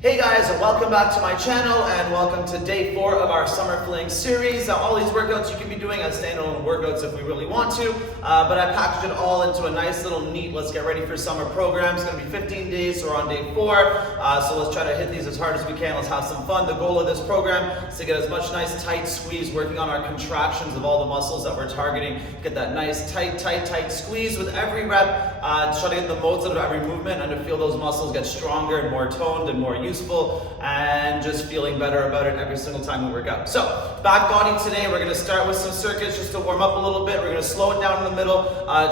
Hey guys, and welcome back to my channel and welcome to day 4 of our summer fling series. Now, all these workouts you can be doing as standalone workouts if we really want to, but I packaged it all into a nice little neat let's get ready for summer program. It's going to be 15 days, so we're on day 4, so let's try to hit these as hard as we can. Let's have some fun. The goal of this program is to get as much nice tight squeeze, working on our contractions of all the muscles that we're targeting. Get that nice tight squeeze with every rep, try to get the most out of every movement and to feel those muscles get stronger and more toned and more useful, and just feeling better about it every single time we work out. So, back body today, we're going to start with some circuits just to warm up a little bit. We're going to slow it down in the middle,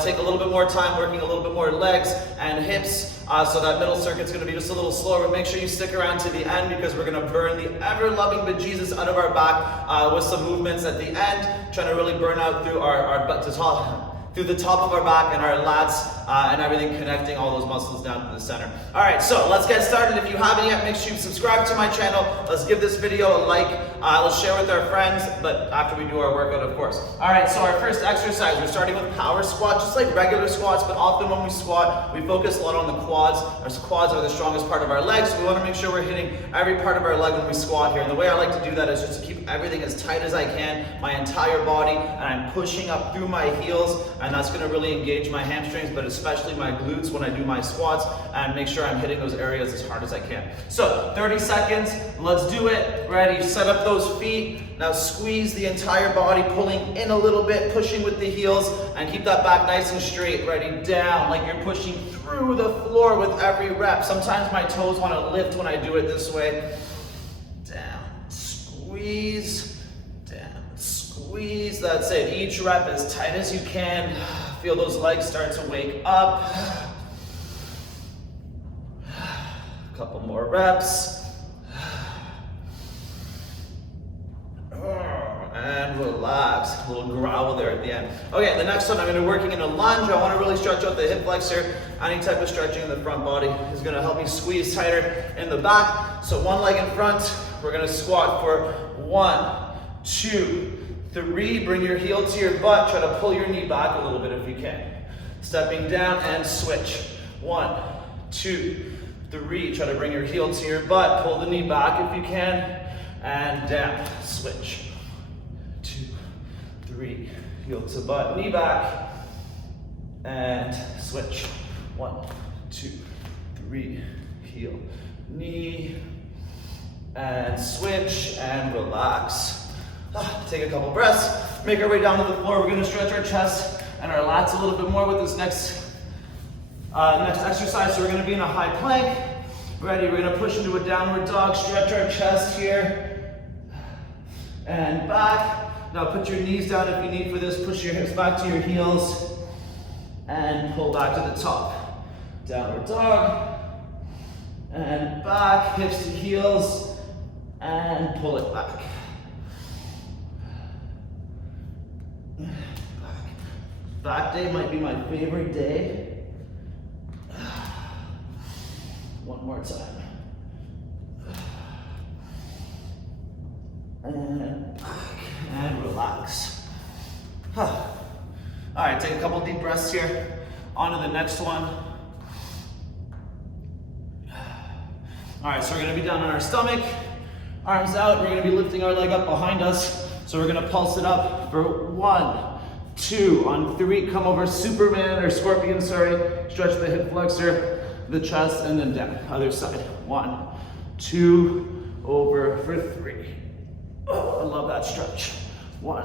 take a little bit more time working a little bit more legs and hips, so that middle circuit's going to be just a little slower, but make sure you stick around to the end because we're going to burn the ever-loving bejesus out of our back with some movements at the end, trying to really burn out through our butt to top. Through the top of our back and our lats and everything, connecting all those muscles down to the center. All right, so let's get started. If you haven't yet, make sure you subscribe to my channel. Let's give this video a like. Let's share with our friends, but after we do our workout, of course. All right, so our first exercise, we're starting with power squat, just like regular squats, but often when we squat, we focus a lot on the quads. Our quads are the strongest part of our legs, so we want to make sure we're hitting every part of our leg when we squat here. And the way I like to do that is just to keep everything as tight as I can, my entire body, and I'm pushing up through my heels, and that's going to really engage my hamstrings, but especially my glutes when I do my squats, and make sure I'm hitting those areas as hard as I can. So 30 seconds, let's do it. Ready, set up those feet. Now squeeze the entire body, pulling in a little bit, pushing with the heels, and keep that back nice and straight. Ready, down, like you're pushing through the floor with every rep. Sometimes my toes want to lift when I do it this way. Down, squeeze, down, squeeze. That's it. Each rep as tight as you can. Feel those legs start to wake up. A couple more reps. And relax. A little growl there at the end. Okay, the next one I'm going to be working in a lunge. I want to really stretch out the hip flexor. Any type of stretching in the front body is going to help me squeeze tighter in the back. So one leg in front. We're going to squat for 1, 2, 3, bring your heel to your butt, try to pull your knee back a little bit if you can. Stepping down and switch. 1, 2, 3, try to bring your heel to your butt, pull the knee back if you can, and down, switch. 2, 3, heel to butt, knee back, and switch. 1, 2, 3, heel, knee, and switch, and relax. Take a couple breaths, make our way down to the floor. We're going to stretch our chest and our lats a little bit more with this next exercise. So we're going to be in a high plank. Ready, we're going to push into a downward dog, stretch our chest here, and back. Now put your knees down if you need for this, push your hips back to your heels, and pull back to the top. Downward dog, and back, hips to heels, and pull it back. Back day might be my favorite day. One more time. And back, and relax. All right, take a couple deep breaths here. On to the next one. All right, so we're gonna be down on our stomach, arms out. We're gonna be lifting our leg up behind us. So we're gonna pulse it up for 1, 2, on 3, come over Superman or Scorpion, sorry. Stretch the hip flexor, the chest, and then down. Other side. 1, 2, over for 3. Oh, I love that stretch. 1,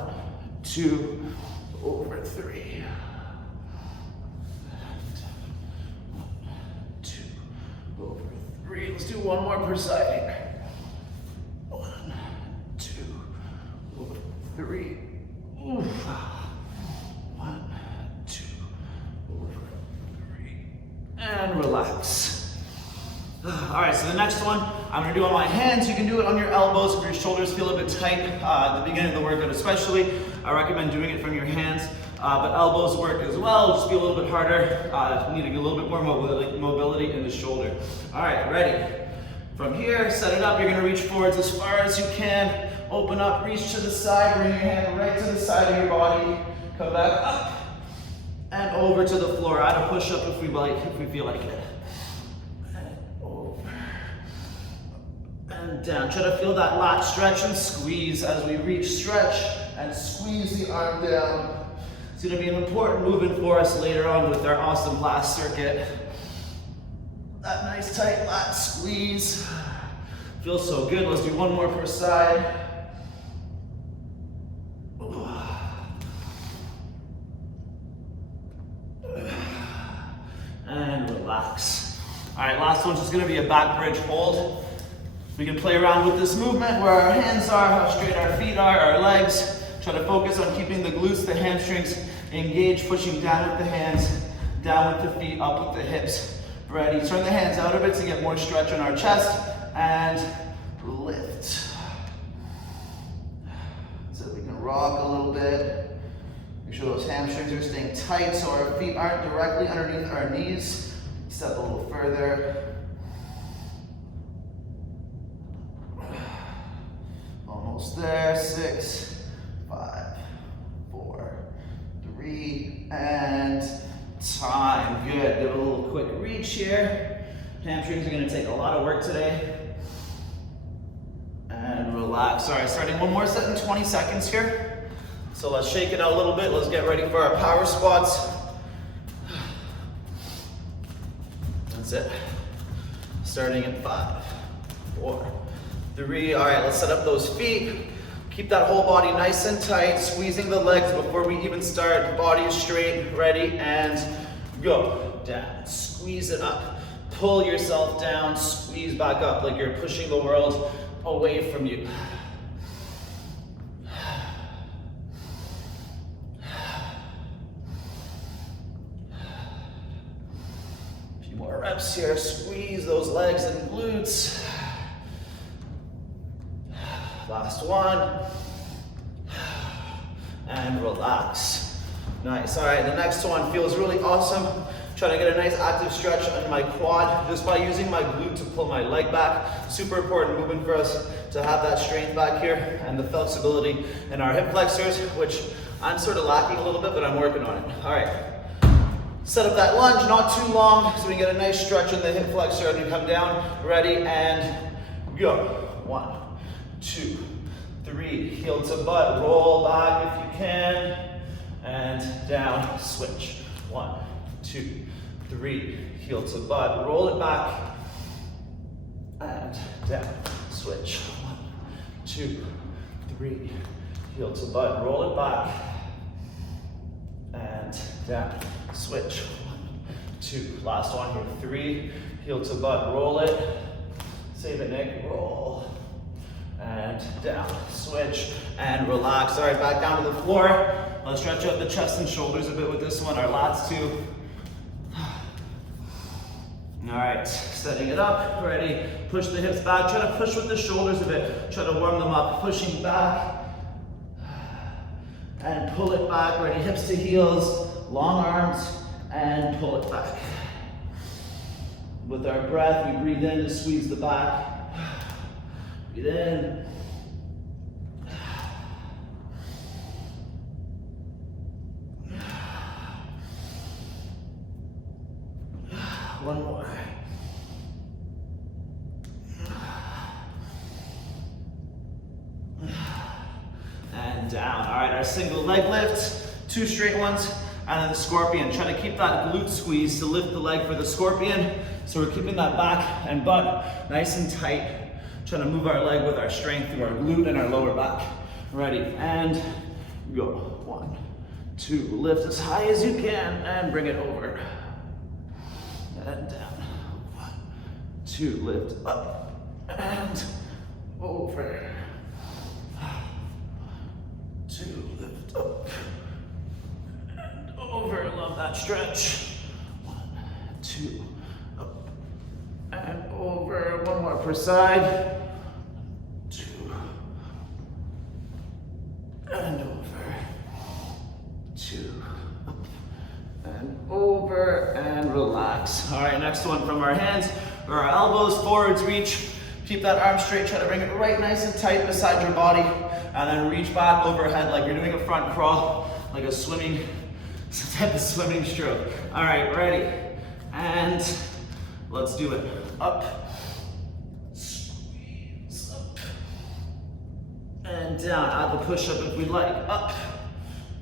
2, over 3. 1, 2, over 3. Let's do one more per side. 1, 2, over 3. Oof. 1, 2, over 3, and relax. All right, so the next one I'm gonna do on my hands. You can do it on your elbows if your shoulders feel a bit tight at the beginning of the workout especially. I recommend doing it from your hands, but elbows work as well. It'll just be a little bit harder, needing a little bit more mobility in the shoulder. All right, ready? From here, set it up. You're gonna reach forwards as far as you can. Open up, reach to the side, bring your hand right to the side of your body. Come back up and over to the floor. Add a push-up if we feel like it. And over, And down. Try to feel that lat stretch and squeeze as we reach. Stretch and squeeze the arm down. It's going to be an important movement for us later on with our awesome blast circuit. That nice tight lat squeeze. Feels so good. Let's do one more per side. And relax. All right, last one's just going to be a back bridge hold. We can play around with this movement where our hands are, how straight our feet are, our legs. Try to focus on keeping the glutes, the hamstrings engaged, pushing down with the hands, down with the feet, up with the hips. Ready, turn the hands out a bit to get more stretch in our chest, and lift. So we can rock a little bit. Make sure those hamstrings are staying tight so our feet aren't directly underneath our knees. Step a little further. Almost there. 6, 5, 4, 3, and time. Good. Do a little quick reach here. Hamstrings are going to take a lot of work today. And relax. All right, starting one more set in 20 seconds here. So let's shake it out a little bit. Let's get ready for our power squats. That's it. Starting in 5, 4, 3. All right, let's set up those feet. Keep that whole body nice and tight, squeezing the legs before we even start. Body is straight, ready, and go. Down, squeeze it up. Pull yourself down, squeeze back up like you're pushing the world away from you. A few more reps here. Squeeze those legs and glutes. Last one. And relax. Nice. All right, the next one feels really awesome. Trying to get a nice active stretch on my quad just by using my glute to pull my leg back. Super important movement for us to have that strength back here and the flexibility in our hip flexors, which I'm sort of lacking a little bit, but I'm working on it. All right. Set up that lunge, not too long, so we get a nice stretch in the hip flexor and we come down. Ready, and go. 1, 2, 3. Heel to butt, roll back if you can, and down, switch. 1, 2, 3. Heel to butt, roll it back, and down, switch. 1, 2, 3. Heel to butt, roll it back, and down, switch. 1, 2. Last one here. 3. Heel to butt, roll it. Save it, Nick. Roll. And down, switch, and relax. All right, back down to the floor. Let's stretch out the chest and shoulders a bit with this one, our lats too. All right, setting it up, ready. Push the hips back, try to push with the shoulders a bit. Try to warm them up, pushing back. And pull it back, ready, hips to heels, long arms, and pull it back. With our breath, we breathe in to squeeze the back. Breathe in. One more. And down. All right, our single leg lift, 2 straight ones, and then the scorpion. Try to keep that glute squeeze to lift the leg for the scorpion. So we're keeping that back and butt nice and tight. Trying to move our leg with our strength through our glute and our lower back. Ready, and go. 1, 2, lift as high as you can and bring it over. And down. 1, 2, lift up and over. 2, lift up and over. Love that stretch. 1, 2, up and over. One more per side. 2 and over. 2 up and over, and relax. All right, next one from our hands or our elbows, forwards reach. Keep that arm straight, try to bring it right nice and tight beside your body, and then reach back overhead like you're doing a front crawl, like a swimming, type of swimming stroke. All right, ready, and let's do it. Up, squeeze, down. Add the push-up if we'd like. Up,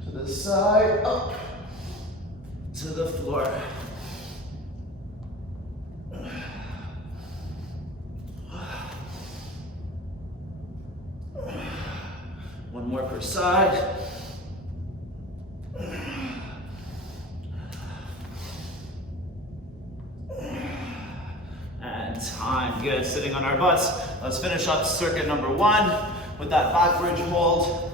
to the side, up, to the floor. One more per side. And time, good, sitting on our butts. Let's finish up circuit number 1 with that back bridge hold.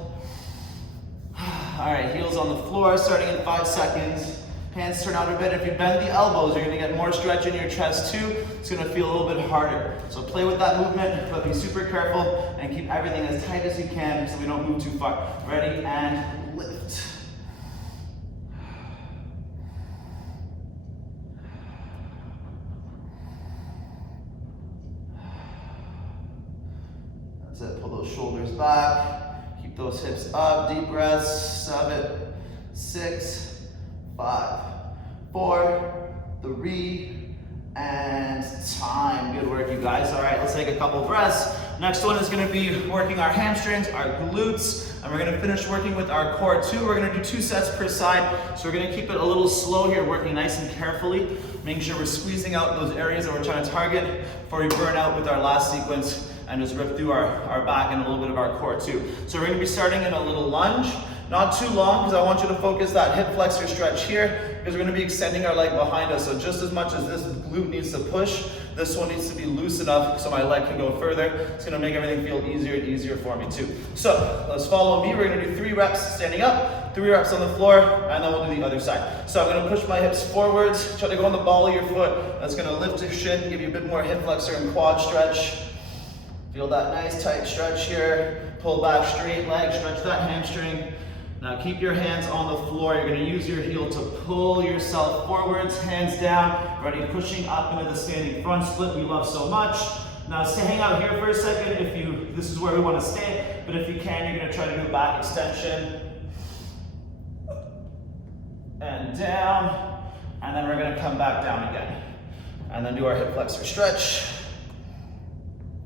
All right, heels on the floor, starting in 5 seconds. Hands turn out a bit. If you bend the elbows, you're gonna get more stretch in your chest too. It's gonna feel a little bit harder. So play with that movement, but be super careful and keep everything as tight as you can so we don't move too far. Ready, and lift. That's it, pull those shoulders back. Keep those hips up, deep breaths. 7, 6, 5, 4, 3, and time. Good work, you guys. All right, let's take a couple breaths. Next one is gonna be working our hamstrings, our glutes, and we're gonna finish working with our core too. We're gonna do 2 sets per side. So we're gonna keep it a little slow here, working nice and carefully, making sure we're squeezing out those areas that we're trying to target before we burn out with our last sequence and just rip through our back and a little bit of our core too. So we're gonna be starting in a little lunge. Not too long, because I want you to focus that hip flexor stretch here, because we're going to be extending our leg behind us. So just as much as this glute needs to push, this one needs to be loose enough so my leg can go further. It's going to make everything feel easier and easier for me too. So let's follow me. We're going to do 3 reps standing up, 3 reps on the floor, and then we'll do the other side. So I'm going to push my hips forwards, try to go on the ball of your foot. That's going to lift your shin, give you a bit more hip flexor and quad stretch. Feel that nice tight stretch here. Pull back, straight leg, stretch that hamstring. Now keep your hands on the floor. You're going to use your heel to pull yourself forwards, hands down, ready, pushing up into the standing front split we love so much. Now hang out here for a second this is where we want to stay, but if you can, you're going to try to do a back extension. And down, and then we're going to come back down again. And then do our hip flexor stretch.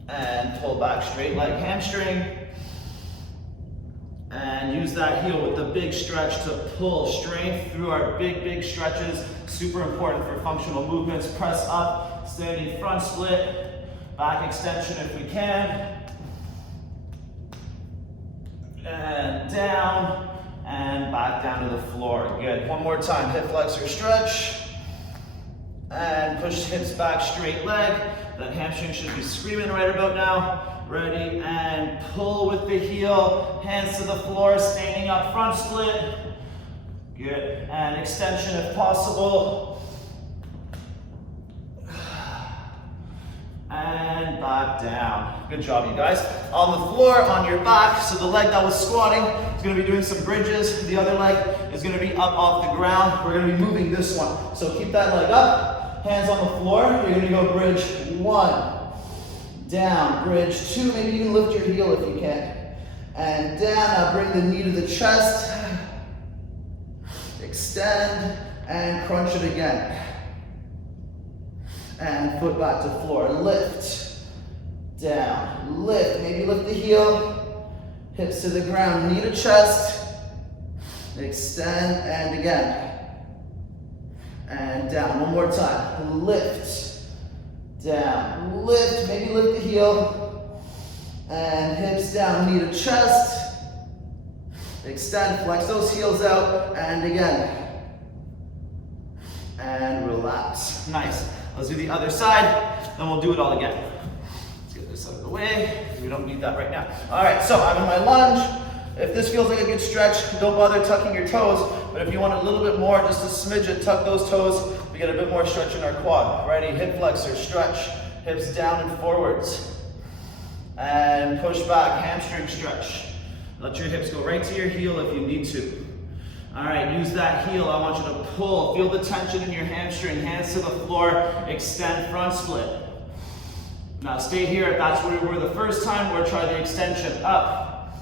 And pull back, straight leg hamstring. And use that heel with the big stretch to pull strength through our big stretches. Super important for functional movements. Press up, standing front split, back extension if we can. And down, and back down to the floor. Good. One more time, hip flexor stretch. And push hips back, straight leg. That hamstring should be screaming right about now. Ready, and pull with the heel, hands to the floor, standing up, front split. Good, and extension if possible. And back down. Good job, you guys. On the floor, on your back, so the leg that was squatting is gonna be doing some bridges. The other leg is gonna be up off the ground. We're gonna be moving this one. So keep that leg up, hands on the floor. You're gonna go bridge 1. Down, bridge 2, maybe you can lift your heel if you can. And down, now bring the knee to the chest. Extend, and crunch it again. And foot back to floor, lift. Down, lift, maybe lift the heel. Hips to the ground, knee to chest. Extend, and again. And down, one more time, lift. Down, lift, maybe lift the heel, and hips down, knee to chest, extend, flex those heels out, and again, and relax. Nice. Let's do the other side, then we'll do it all again. Let's get this out of the way, we don't need that right now. All right, so I'm in my lunge. If this feels like a good stretch, don't bother tucking your toes, but if you want a little bit more, just a smidgen, tuck those toes. We get a bit more stretch in our quad. Ready, hip flexor, stretch, hips down and forwards. And push back, hamstring stretch. Let your hips go right to your heel if you need to. All right, use that heel. I want you to pull. Feel the tension in your hamstring. Hands to the floor, extend front split. Now stay here. If that's where we were the first time, we'll try the extension. Up.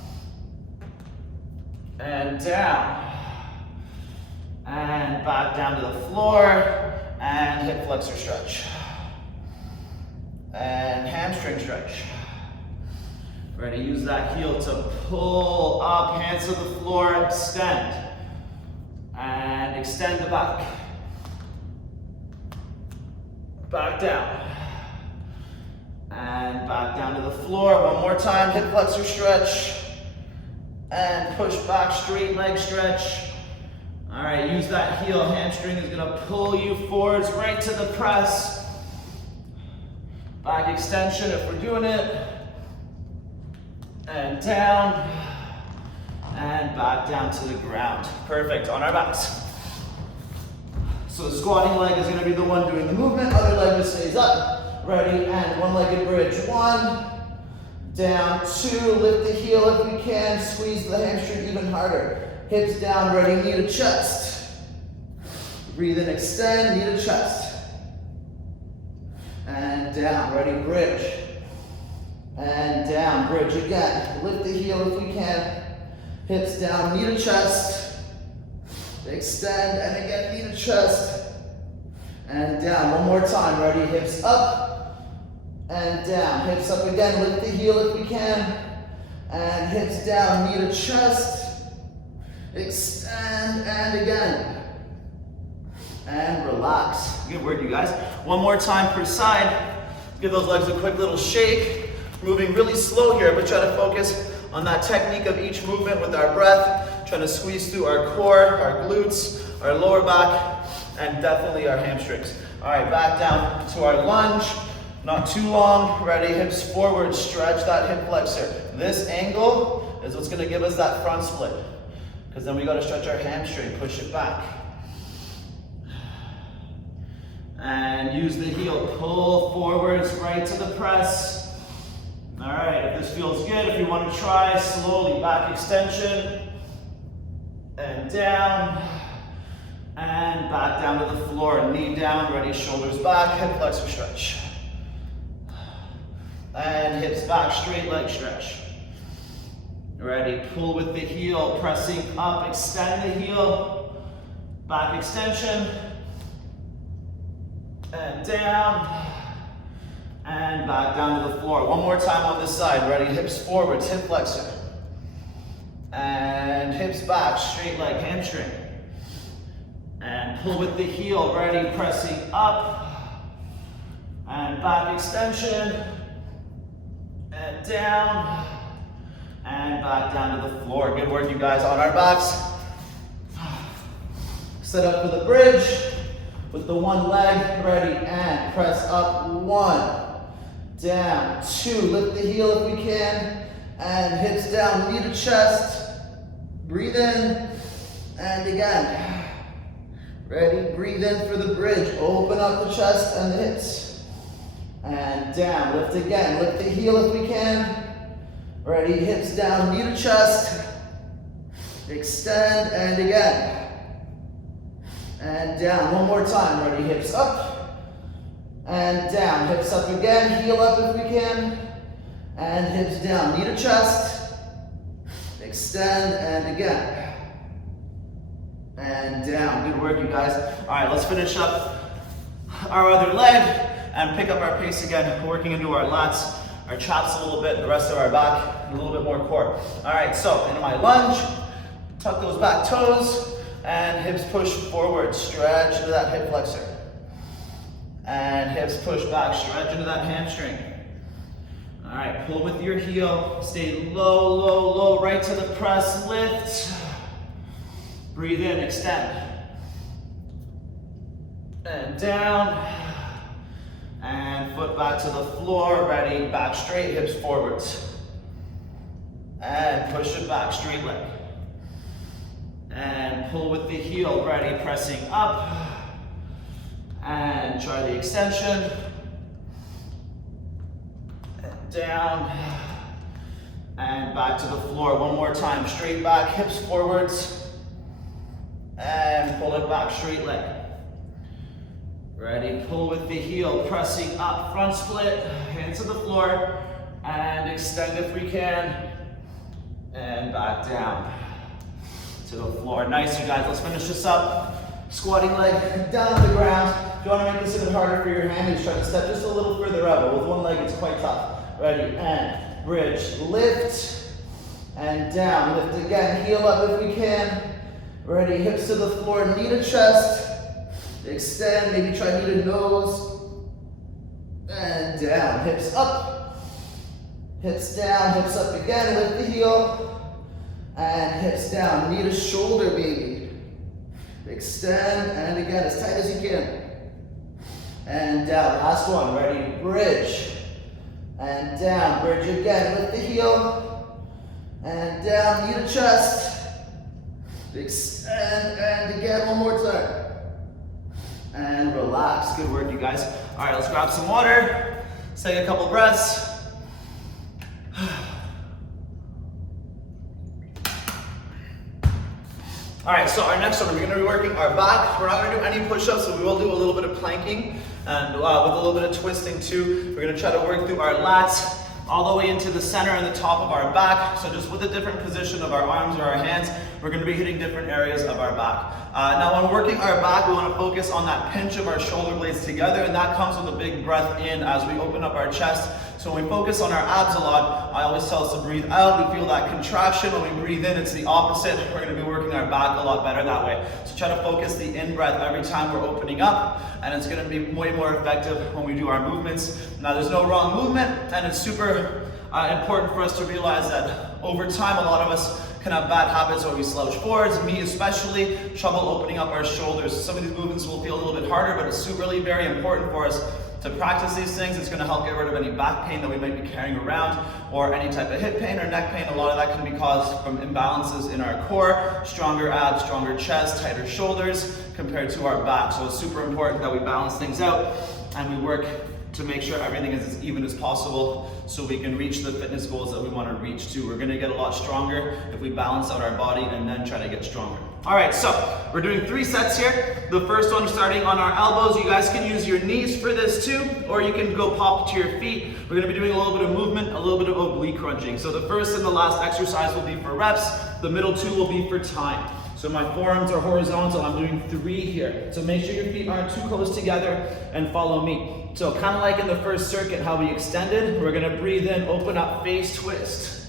And down. And back down to the floor. And hip flexor stretch. And hamstring stretch. Ready, use that heel to pull up, hands to the floor, extend. And extend the back. Back down. And back down to the floor. One more time, hip flexor stretch. And push back, straight leg stretch. All right, use that heel. Hamstring is gonna pull you forwards right to the press. Back extension if we're doing it. And down. And back down to the ground. Perfect, on our backs. So the squatting leg is gonna be the one doing the movement, other leg just stays up. Ready, and one-legged bridge. 1, down, 2, lift the heel if we can, squeeze the hamstring even harder. Hips down, ready, knee to chest. Breathe in, extend, knee to chest. And down, ready, bridge. And down, bridge again. Lift the heel if we can. Hips down, knee to chest. Extend, and again, knee to chest. And down, one more time, ready, hips up. And down, hips up again, lift the heel if we can. And hips down, knee to chest. Extend, and again. And relax. Good work, you guys. One more time per side. Give those legs a quick little shake. Moving really slow here, but try to focus on that technique of each movement with our breath. Trying to squeeze through our core, our glutes, our lower back, and definitely our hamstrings. All right, back down to our lunge. Not too long. Ready, hips forward, stretch that hip flexor. This angle is what's gonna give us that front split. Because then we gotta stretch our hamstring, push it back. And use the heel, pull forwards, right to the press. All right, if this feels good, if you wanna try, slowly back extension. And down, and back down to the floor, knee down, ready, shoulders back, hip flexor stretch. And hips back, straight leg stretch. Ready, pull with the heel, pressing up, extend the heel, back extension, and down, and back down to the floor. One more time on this side, ready, hips forwards, hip flexor. And hips back, straight leg, hamstring. And pull with the heel, ready, pressing up. And back extension. And down. And back down to the floor. Good work, you guys, on our backs. Set up for the bridge with the one leg, ready, and press up. 1, down, 2, lift the heel if we can. And hips down, knee to chest. Breathe in, and again. Ready, breathe in for the bridge. Open up the chest and the hips. And down, lift again. Lift the heel if we can. Ready, hips down, knee to chest. Extend, and again. And down, one more time. Ready, hips up. And down, hips up again. Heel up if we can. And hips down, knee to chest. Extend, and again. And down. Good work, you guys. All right, let's finish up our other leg and pick up our pace again, working into our lats, our chops a little bit, the rest of our back, and a little bit more core. All right, so into my lunge, tuck those back toes, and hips push forward, stretch into that hip flexor. And hips push back, stretch into that hamstring. All right, pull with your heel, stay low, low, low, right to the press, lift. Breathe in, extend. And down. And foot back to the floor, ready, back straight, hips forwards. And push it back, straight leg. And pull with the heel, ready, pressing up. And try the extension. And down. And back to the floor, one more time, straight back, hips forwards. And pull it back, straight leg. Ready, pull with the heel, pressing up, front split, hands to the floor, and extend if we can, and back down to the floor. Nice, you guys, let's finish this up. Squatting leg down to the ground. If you want to make this a bit harder for your hammies, try to step just a little further up, but with one leg it's quite tough. Ready, and bridge, lift, and down. Lift again, heel up if we can. Ready, hips to the floor, knee to chest. Extend, maybe try knee to nose. And down, hips up. Hips down, hips up again, lift the heel. And hips down, knee to shoulder, baby. Extend, and again, as tight as you can. And down, last one, ready, bridge. And down, bridge again, lift the heel. And down, knee to chest. Extend, and again, one more time. And relax, good work, you guys. All right, let's grab some water. Let's take a couple breaths. All right, so our next one, we're gonna be working our back. We're not gonna do any push-ups, so we will do a little bit of planking and with a little bit of twisting too. We're gonna try to work through our lats all the way into the center and the top of our back. So just with a different position of our arms or our hands, we're gonna be hitting different areas of our back. Now when working our back, we wanna focus on that pinch of our shoulder blades together, and that comes with a big breath in as we open up our chest. So when we focus on our abs a lot, I always tell us to breathe out. We feel that contraction. When we breathe in, it's the opposite. We're gonna be working our back a lot better that way. So try to focus the in-breath every time we're opening up, and it's gonna be way more effective when we do our movements. Now there's no wrong movement, and it's super important for us to realize that over time, a lot of us can have bad habits where we slouch forwards, me especially, trouble opening up our shoulders. Some of these movements will feel a little bit harder, but it's really very important for us to practice these things. It's going to help get rid of any back pain that we might be carrying around, or any type of hip pain or neck pain. A lot of that can be caused from imbalances in our core, stronger abs, stronger chest, tighter shoulders compared to our back. So it's super important that we balance things out and we work to make sure everything is as even as possible so we can reach the fitness goals that we want to reach too. We're going to get a lot stronger if we balance out our body and then try to get stronger. All right, so we're doing 3 sets here. The first one starting on our elbows. You guys can use your knees for this too, or you can go pop to your feet. We're going to be doing a little bit of movement, a little bit of oblique crunching. So the first and the last exercise will be for reps. The middle 2 will be for time. So my forearms are horizontal. I'm doing 3 here. So make sure your feet aren't too close together and follow me. So kind of like in the first circuit, how we extended, we're gonna breathe in, open up, face twist.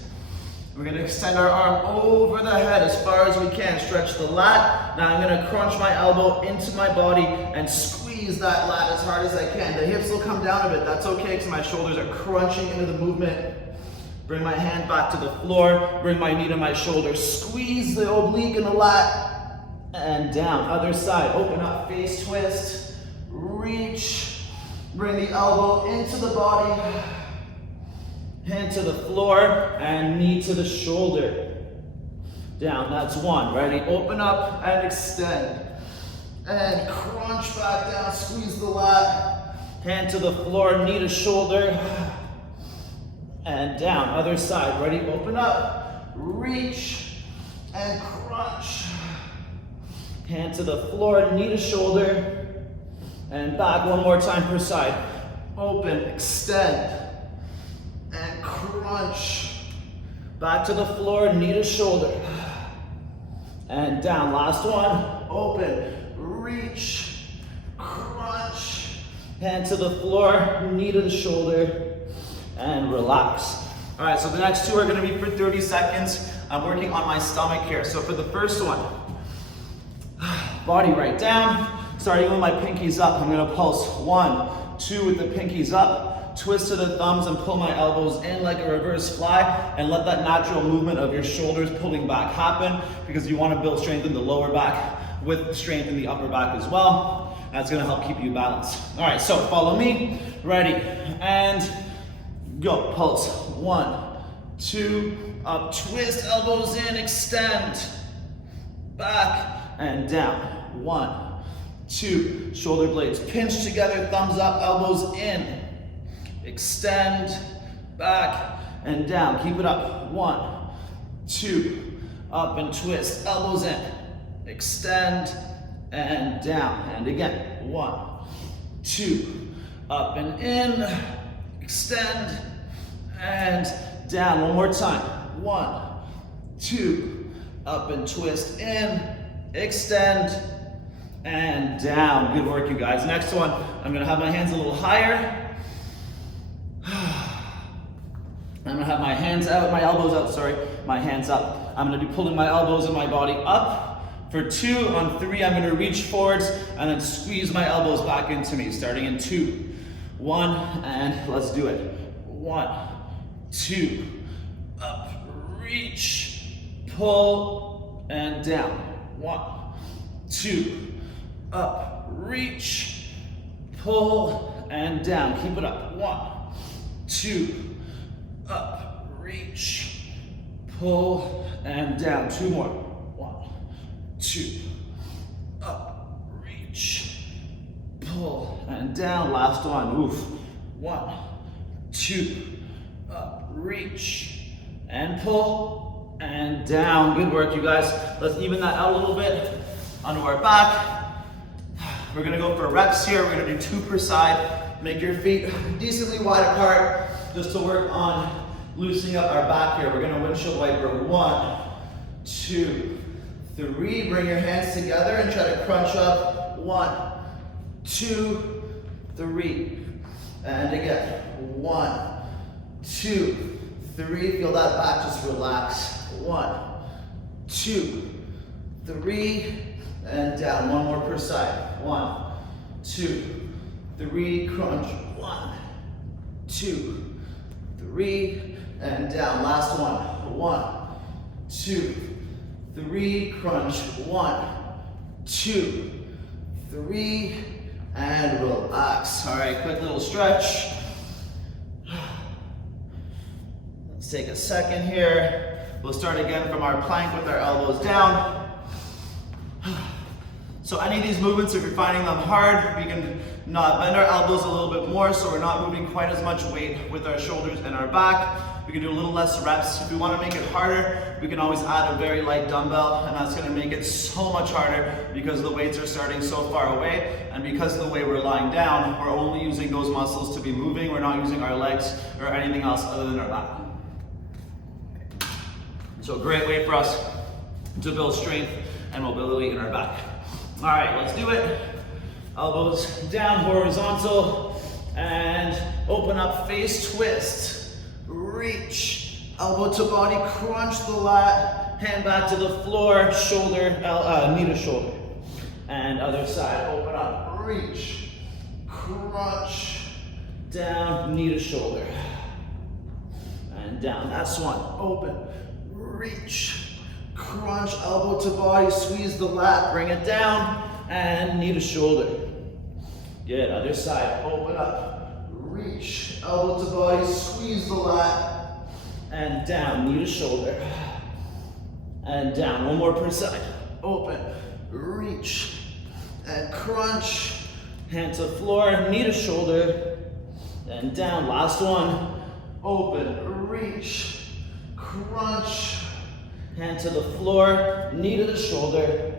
We're gonna extend our arm over the head as far as we can, stretch the lat. Now I'm gonna crunch my elbow into my body and squeeze that lat as hard as I can. The hips will come down a bit, that's okay, because my shoulders are crunching into the movement. Bring my hand back to the floor, bring my knee to my shoulder, squeeze the oblique and the lat, and down. Other side, open up, face twist, reach. Bring the elbow into the body, hand to the floor, and knee to the shoulder. Down, that's 1. Ready? Open up and extend. And crunch back down, squeeze the lat. Hand to the floor, knee to shoulder. And down, other side. Ready? Open up, reach, and crunch. Hand to the floor, knee to shoulder. And back 1 more time per side. Open, extend, and crunch. Back to the floor, knee to shoulder. And down, last one. Open, reach, crunch. Hand to the floor, knee to the shoulder, and relax. All right, so the next 2 are gonna be for 30 seconds. I'm working on my stomach here. So for the first one, body right down. Starting with my pinkies up, I'm gonna pulse 1, 2 with the pinkies up, twist to the thumbs and pull my elbows in like a reverse fly, and let that natural movement of your shoulders pulling back happen, because you wanna build strength in the lower back with strength in the upper back as well. That's gonna help keep you balanced. All right, so follow me, ready, and go. Pulse, 1, 2, up, twist, elbows in, extend, back, and down, 1, 2, shoulder blades pinch together, thumbs up, elbows in, extend, back, and down. Keep it up. 1, 2, up and twist, elbows in, extend, and down. And again, 1, 2, up and in, extend, and down. One more time. 1, 2, up and twist, in, extend, and down. Good work, you guys. Next one, I'm gonna have my hands a little higher. I'm gonna have my hands out, my elbows out, sorry, my hands up. I'm gonna be pulling my elbows and my body up. For 2, on 3, I'm gonna reach forwards and then squeeze my elbows back into me, starting in 2, 1, and let's do it. 1, 2, up, reach, pull, and down. 1, 2, up, reach, pull, and down. Keep it up. 1, 2, up, reach, pull, and down. 2 more. 1, 2, up, reach, pull, and down. Last one. Oof. 1, 2, up, reach, and pull, and down. Good work, you guys. Let's even that out a little bit. Onto our back. We're gonna go for reps here. We're gonna do 2 per side. Make your feet decently wide apart just to work on loosening up our back here. We're gonna windshield wiper. 1, 2, 3. Bring your hands together and try to crunch up. 1, 2, 3. And again. 1, 2, 3. Feel that back just relax. 1, 2, 3. And down. 1 more per side. 1, 2, 3. Crunch. 1, 2, 3. And down. Last one. 1, 2, 3. Crunch. 1, 2, 3. And relax. All right, quick little stretch. Let's take a second here. We'll start again from our plank with our elbows down. So any of these movements, if you're finding them hard, we can bend our elbows a little bit more so we're not moving quite as much weight with our shoulders and our back. We can do a little less reps. If we want to make it harder, we can always add a very light dumbbell, and that's going to make it so much harder because the weights are starting so far away, and because of the way we're lying down, we're only using those muscles to be moving. We're not using our legs or anything else other than our back. So a great way for us to build strength and mobility in our back. All right, let's do it. Elbows down, horizontal, and open up, face twist. Reach, elbow to body, crunch the lat, hand back to the floor, shoulder, knee to shoulder. And other side, open up, reach, crunch, down, knee to shoulder. And down, that's one, open, reach, crunch, elbow to body, squeeze the lat, bring it down, and knee to shoulder. Good, other side, open up, reach, elbow to body, squeeze the lat, and down, knee to shoulder. And down, 1 more per side. Open, reach, and crunch, hand to floor, knee to shoulder, and down, last one. Open, reach, crunch, hand to the floor, knee to the shoulder,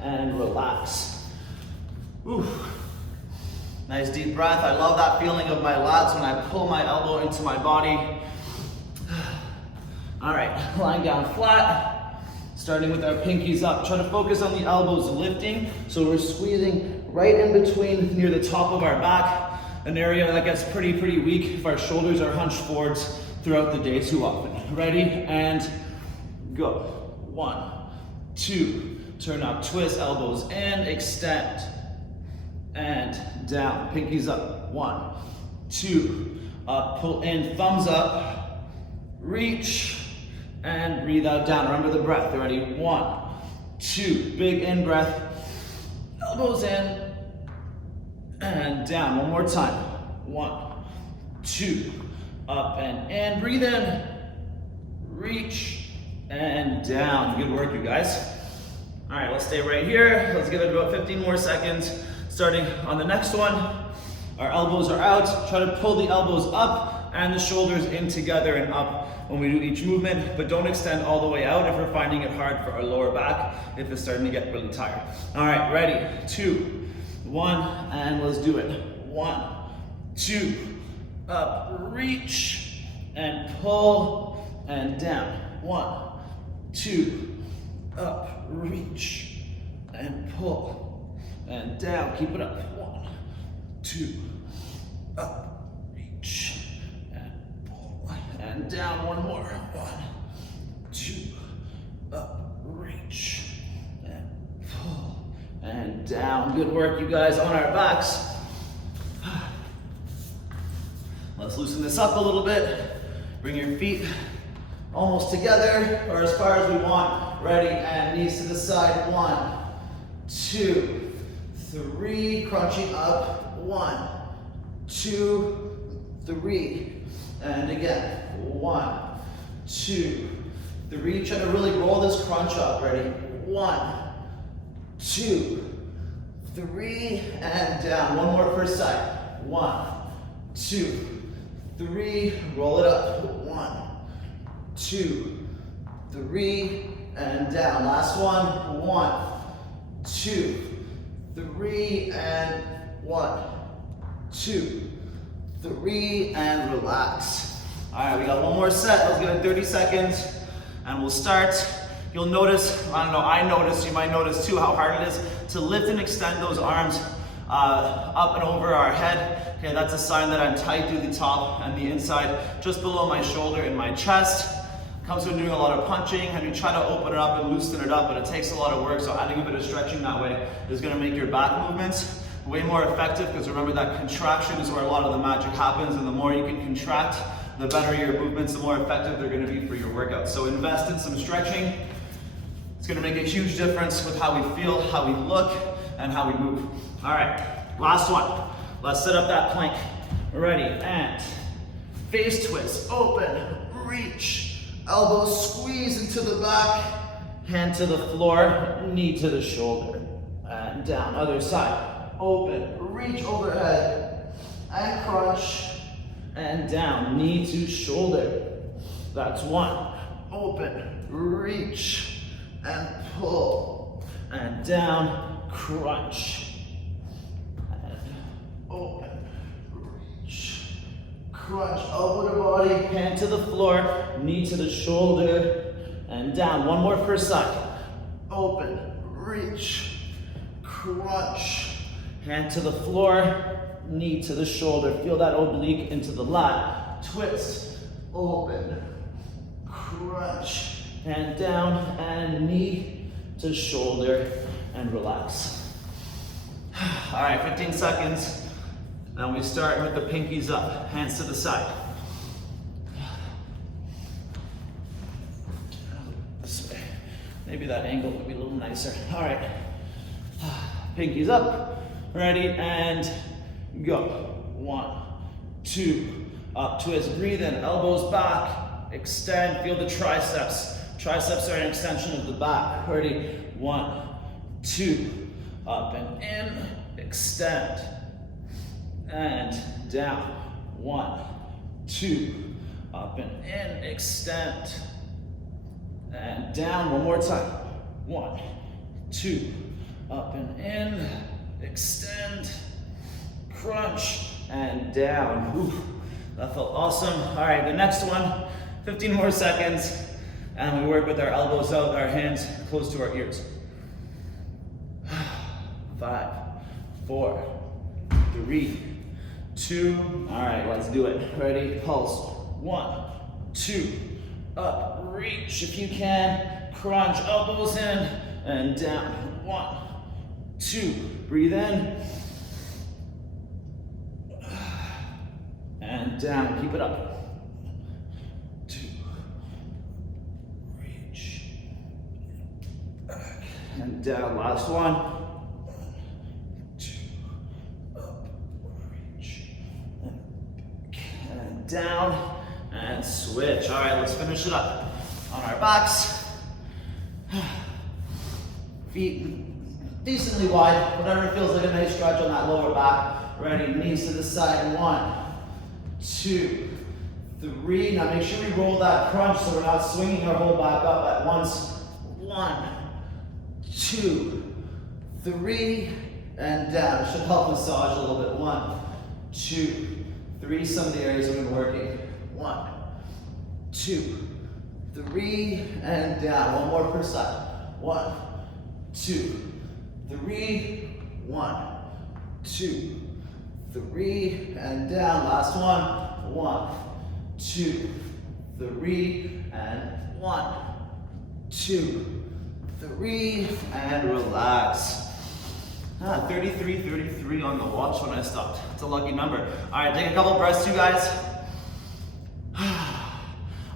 and relax. Ooh. Nice deep breath. I love that feeling of my lats when I pull my elbow into my body. All right, lying down flat, starting with our pinkies up. Try to focus on the elbows lifting, so we're squeezing right in between near the top of our back, an area that gets pretty weak if our shoulders are hunched forwards throughout the day too often. Ready, and go. 1, 2, turn up, twist, elbows in, extend, and down, pinkies up. 1, 2, up, pull in, thumbs up, reach, and breathe out, down. Remember the breath. Ready, 1, 2, big in breath, elbows in, and down. 1 more time. 1, 2, up and in, breathe in, reach, and down. Good work, you guys. All right, let's stay right here. Let's give it about 15 more seconds. Starting on the next one, our elbows are out. Try to pull the elbows up and the shoulders in together and up when we do each movement, but don't extend all the way out if we're finding it hard for our lower back, if it's starting to get really tired. All right, ready, 2, 1, and let's do it. 1, 2, up, reach, and pull, and down. 1, 2, up, reach, and pull, and down. Keep it up. 1, 2, up, reach, and pull, and and down, one more. 1, 2, up, reach, and pull, and down. Good work, you guys, on our backs. Let's loosen this up a little bit. Bring your feet almost together, or as far as we want. Ready, and knees to the side. 1, 2, 3, crunching up. 1, 2, 3, and again. 1, 2, 3. Try to really roll this crunch up. Ready? 1, 2, 3, and down. One more per side. 1, 2, 3. Roll it up. 1, 2, 3, and down. Last one. 1, 2, 3, and 1, 2, 3, and relax. All right, we got one more set. Let's give it 30 seconds, and we'll start. You'll notice, I don't know, I noticed, you might notice too, how hard it is to lift and extend those arms up and over our head. Okay, that's a sign that I'm tight through the top and the inside, just below my shoulder and my chest. Comes from doing a lot of punching, and you try to open it up and loosen it up, but it takes a lot of work, so adding a bit of stretching that way is gonna make your back movements way more effective, because remember that contraction is where a lot of the magic happens, and the more you can contract, the better your movements, the more effective they're gonna be for your workout. So invest in some stretching. It's gonna make a huge difference with how we feel, how we look, and how we move. All right, last one. Let's set up that plank. Ready, and face twist, open, reach. Elbows squeeze into the back, hand to the floor, knee to the shoulder, and down. Other side, open, reach overhead, and crunch, and down, knee to shoulder. That's 1. Open, reach, and pull, and down, crunch, and open, reach, crunch, elbow to body, hand to the floor, knee to the shoulder, and down. One more per side. Open, reach, crunch, hand to the floor, knee to the shoulder. Feel that oblique into the lat. Twist, open, crunch, hand down, and knee to shoulder, and relax. All right, 15 seconds. Now we start with the pinkies up, hands to the side. This way. Maybe that angle would be a little nicer. All right, pinkies up, ready, and go. 1, 2, up, twist, breathe in, elbows back, extend, feel the triceps. Triceps are an extension of the back. Ready, 1, 2, up and in, extend, and down. 1, 2, up and in, extend, and down. One more time. 1, 2, up and in, extend, crunch, and down. Ooh, that felt awesome. All right, the next one, 15 more seconds, and we work with our elbows out, our hands close to our ears. 5, 4, 3, 2. All right, let's do it. Ready, pulse. 1, 2, up, reach if you can, crunch, elbows in, and down. 1, 2, breathe in, and down, keep it up. 2, reach, back, and down, last one. 1, 2, up, reach, and down, and switch. All right, let's finish it up on our backs. Feet decently wide, whatever feels like a nice stretch on that lower back. Ready, knees to the side. 1, 2, 3. Now make sure we roll that crunch so we're not swinging our whole back up at once. 1, 2, 3, and down. It should help massage a little bit. 1, 2, 3. Some of the areas we've been working. 1, 2, 3, and down. One more per side. 1, 2, 3. 1, 2, 3, and down. Last one. 1, 2, 3, and 1, 2, 3, and relax. 33 on the watch when I stopped. It's a lucky number. All right, take a couple breaths, you guys.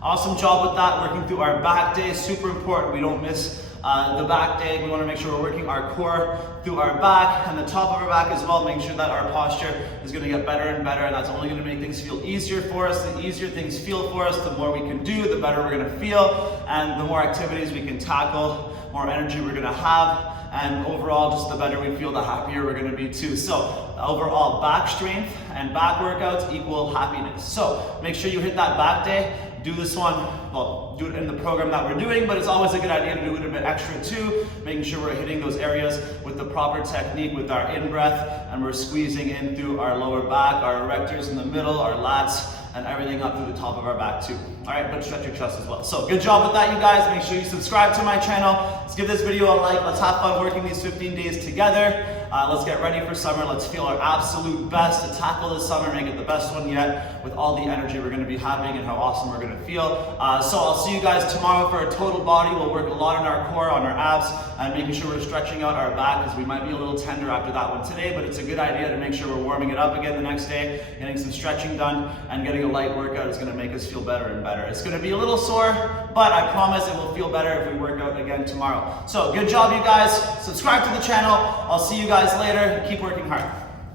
Awesome job with that, working through our back day. Super important, we don't miss the back day. We want to make sure we're working our core through our back and the top of our back as well, making sure that our posture is going to get better and better, and that's only going to make things feel easier for us. The easier things feel for us, the more we can do, the better we're going to feel, and the more activities we can tackle, more energy we're going to have, and overall, just the better we feel, the happier we're going to be too. So overall, back strength and back workouts equal happiness. So make sure you hit that back day. Do this one, well, do it in the program that we're doing, but it's always a good idea to do it a bit extra too, making sure we're hitting those areas with the proper technique with our in-breath, and we're squeezing in through our lower back, our erectors in the middle, our lats, and everything up through the top of our back too. All right, but stretch your chest as well. So good job with that, you guys. Make sure you subscribe to my channel. Let's give this video a like. Let's have fun working these 15 days together. Let's get ready for summer. Let's feel our absolute best to tackle this summer, make it the best one yet with all the energy we're going to be having and how awesome we're going to feel. So I'll see you guys tomorrow for a total body. We'll work a lot on our core, on our abs, and making sure we're stretching out our back, because we might be a little tender after that one today, but it's a good idea to make sure we're warming it up again the next day, getting some stretching done, and getting a light workout is going to make us feel better and better. It's going to be a little sore, but I promise it will feel better if we work out again tomorrow. So good job, you guys. Subscribe to the channel. I'll see you guys later. Keep working hard.